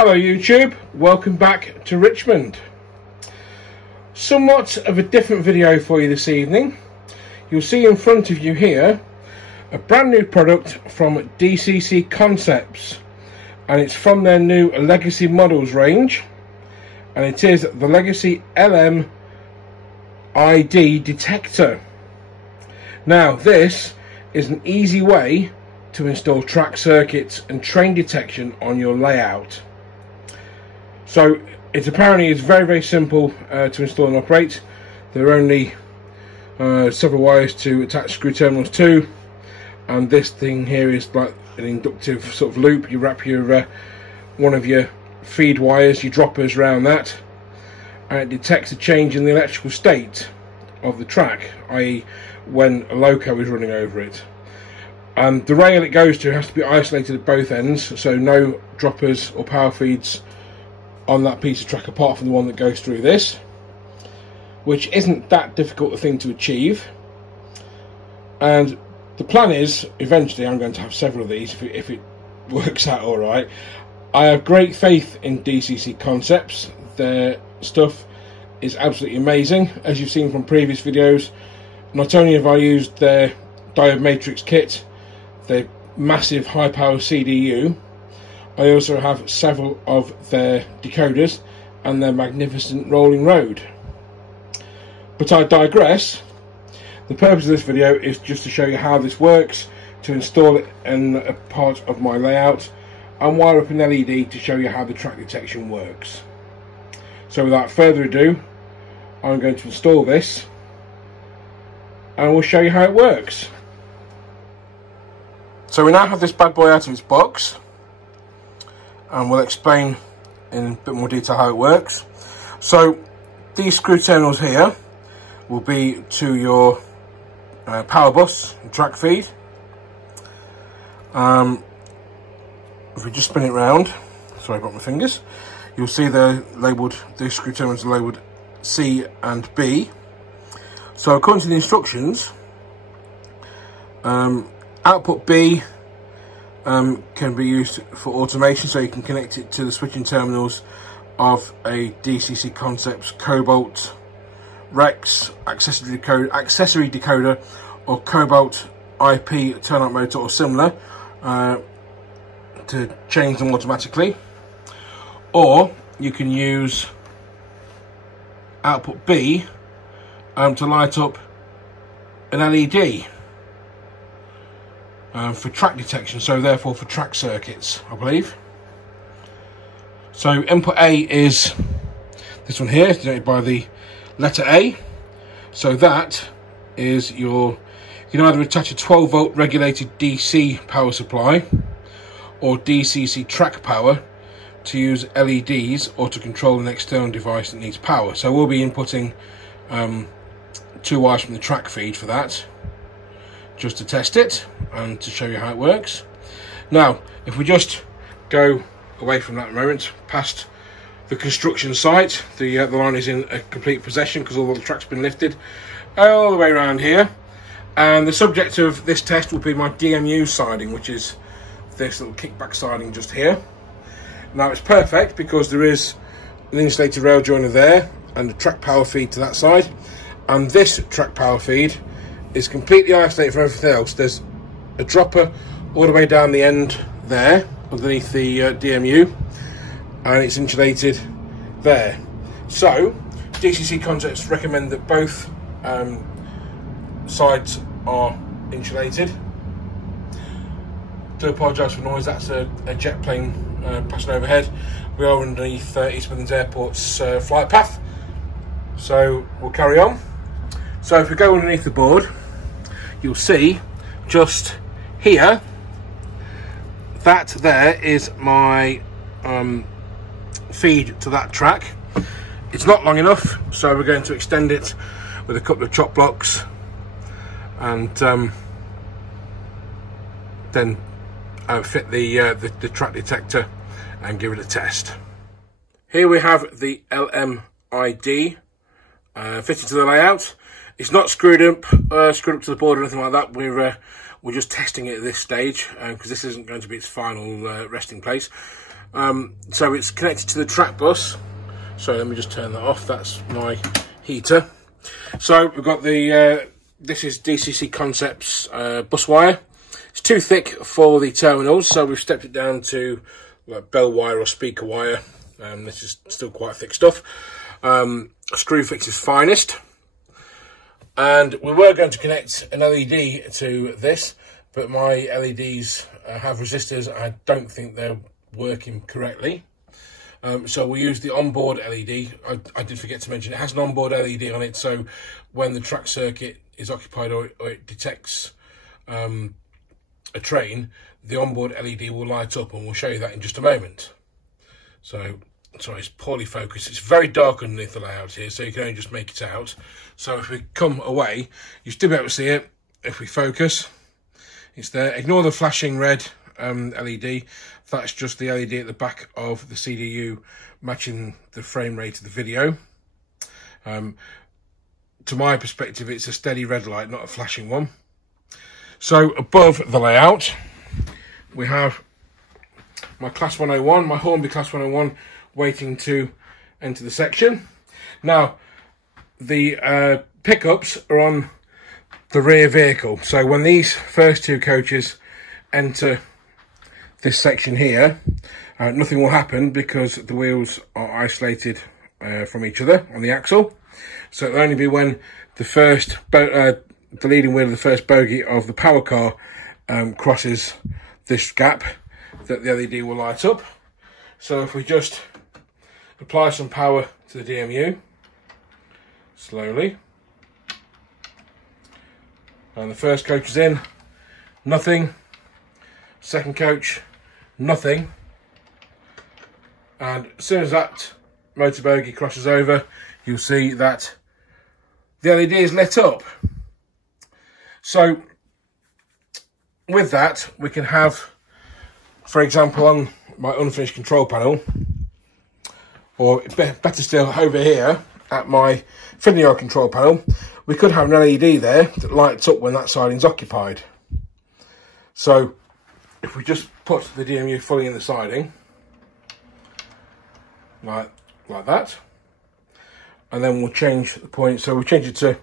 Hello YouTube, welcome back to Richmond. Somewhat of a different video for you this evening. You'll see in front of you here a brand new product from DCC Concepts, and it's from their new Legacy Models range, and it is the Legacy LM ID Detector. Now this is an easy way to install track circuits and train detection on your layout. So it apparently is very simple to install and operate. There are only several wires to attach screw terminals to, and this thing here is like an inductive sort of loop. You wrap your one of your feed wires, your droppers, around that, and it detects a change in the electrical state of the track, i.e. when a loco is running over it. And the rail it goes to has to be isolated at both ends, so no droppers or power feeds on that piece of track apart from the one that goes through this, which isn't that difficult a thing to achieve. And the plan is eventually I'm going to have several of these if it works out alright. I have great faith in DCC Concepts. Their stuff is absolutely amazing. As you've seen from previous videos, not only have I used their diode matrix kit, their massive high power CDU, I also have several of their decoders and their magnificent rolling road. But I digress. The purpose of this video is just to show you how this works, to install it in a part of my layout, and wire up an LED to show you how the track detection works. So without further ado, I'm going to install this and we'll show you how it works. So we now have this bad boy out of its box, and we'll explain in a bit more detail how it works. So these screw terminals here will be to your power bus and track feed. If we just spin it round, sorry about my fingers, you'll see these screw terminals are labelled C and B. So according to the instructions, output B can be used for automation, so you can connect it to the switching terminals of a DCC Concepts Cobalt Rex accessory decoder or Cobalt IP turn-up motor or similar, to change them automatically. Or you can use output B to light up an LED for track detection, so therefore for track circuits, I believe. So input A is this one here, denoted by the letter A. So that is you can either attach a 12 volt regulated DC power supply or DCC track power to use LEDs or to control an external device that needs power. So we'll be inputting 2 wires from the track feed for that, just to test it and to show you how it works. Now if we just go away from that moment, past the construction site, the line is in a complete possession because all the track's been lifted all the way around here, and the subject of this test will be my DMU siding, which is this little kickback siding just here. Now it's perfect because there is an insulated rail joiner there and a track power feed to that side, and this track power feed is completely isolated from everything else. There's a dropper all the way down the end there underneath the DMU, and it's insulated there. So DCC Concepts recommend that both sides are insulated. Do apologise for noise, that's a jet plane passing overhead. We are underneath East Midlands Airport's flight path, so we'll carry on. So if we go underneath the board, you'll see just here, that there is my feed to that track. It's not long enough, so we're going to extend it with a couple of chop blocks and then fit the track detector and give it a test. Here we have the LMID fitted to the layout. It's not screwed up to the board or anything like that. We're just testing it at this stage because this isn't going to be its final resting place. So it's connected to the track bus. So let me just turn that off. That's my heater. So we've got the, this is DCC Concepts bus wire. It's too thick for the terminals, so we've stepped it down to like bell wire or speaker wire. This is still quite thick stuff. Screwfix's finest. And we were going to connect an LED to this, but my LEDs have resistors. I don't think they're working correctly. So we'll use the onboard LED. I did forget to mention it has an onboard LED on it, so when the track circuit is occupied or it detects a train, the onboard LED will light up, and we'll show you that in just a moment. So, sorry, it's poorly focused. It's very dark underneath the layout here, so you can only just make it out. So if we come away, you'll still be able to see it. If we focus, it's there. Ignore the flashing red LED. That's just the LED at the back of the CDU matching the frame rate of the video. To my perspective, it's a steady red light, not a flashing one. So above the layout, we have my Class 101, my Hornby Class 101, waiting to enter the section. Now, the pickups are on the rear vehicle. So when these first two coaches enter this section here, nothing will happen because the wheels are isolated from each other on the axle. So it'll only be when the leading wheel of the first bogie of the power car crosses this gap that the LED will light up. So if we just apply some power to the DMU slowly, and the first coach is in, nothing. Second coach, nothing. And as soon as that motor bogie crosses over, you'll see that the LED is lit up. So with that, we can have, for example, on my unfinished control panel, or better still over here at my Finley control panel, we could have an LED there that lights up when that siding's occupied. So if we just put the DMU fully in the siding, like that, and then we'll change the point. So we'll change it to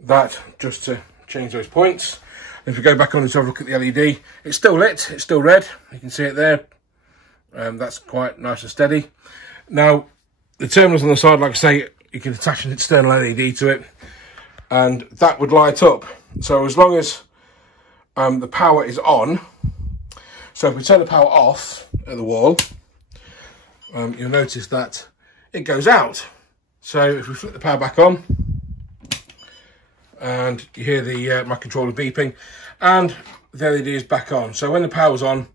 that just to change those points. If we go back on and have a look at the LED, it's still lit, it's still red. You can see it there. That's quite nice and steady. Now, the terminals on the side, like I say, you can attach an external LED to it, and that would light up. So as long as the power is on, so if we turn the power off at the wall, you'll notice that it goes out. So if we flip the power back on, and you hear the my controller beeping, and the LED is back on. So when the power's on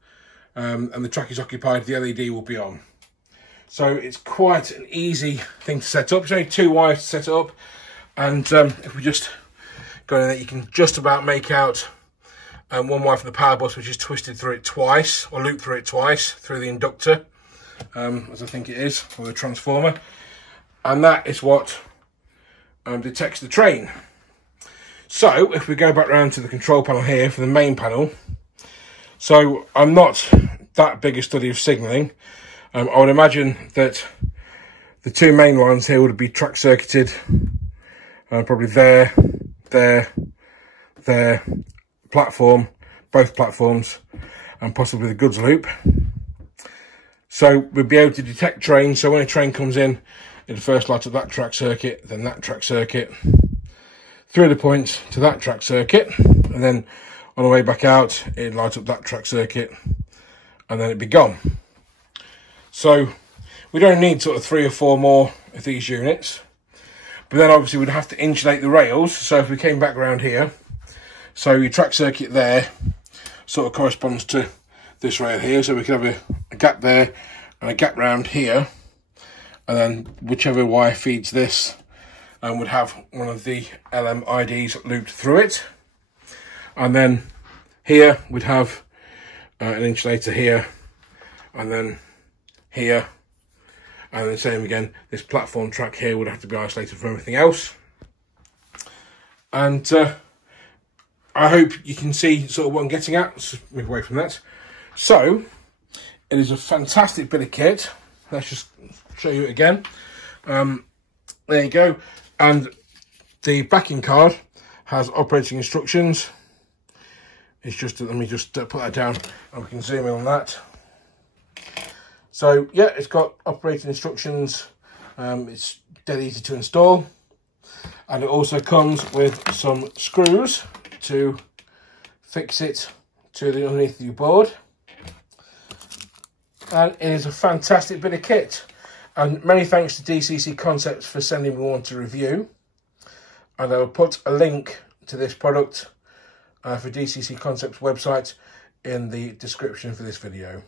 and the track is occupied, the LED will be on. So it's quite an easy thing to set up. It's only 2 wires to set it up, and if we just go in there, you can just about make out one wire from the power bus, which is twisted through it twice, or looped through it twice, through the inductor, as I think it is, or the transformer. And that is what detects the train. So if we go back round to the control panel here for the main panel, so I'm not that big a study of signalling. I would imagine that the 2 main lines here would be track circuited, probably there, platform, both platforms, and possibly the goods loop. So we'll be able to detect trains. So when a train comes in, it'll first light up that track circuit, then that track circuit, through the points to that track circuit, and then on the way back out, it'd light up that track circuit, and then it'd be gone. So we don't need sort of 3 or 4 more of these units, but then obviously we'd have to insulate the rails. So if we came back around here, so your track circuit there sort of corresponds to this rail here, so we could have a gap there and a gap round here, and then whichever wire feeds this would have one of the LM IDs looped through it. And then here we'd have an insulator here, and then here, and the same again, this platform track here would have to be isolated from everything else. And I hope you can see sort of what I'm getting at. Let's move away from that. So It is a fantastic bit of kit. Let's just show you it again. There you go. And the backing card has operating instructions. It's just, let me just put that down and we can zoom in on that. So yeah, it's got operating instructions. It's dead easy to install. And it also comes with some screws to fix it to the underneath your board. And it is a fantastic bit of kit. And many thanks to DCC Concepts for sending me one to review. And I will put a link to this product for DCC Concepts website in the description for this video.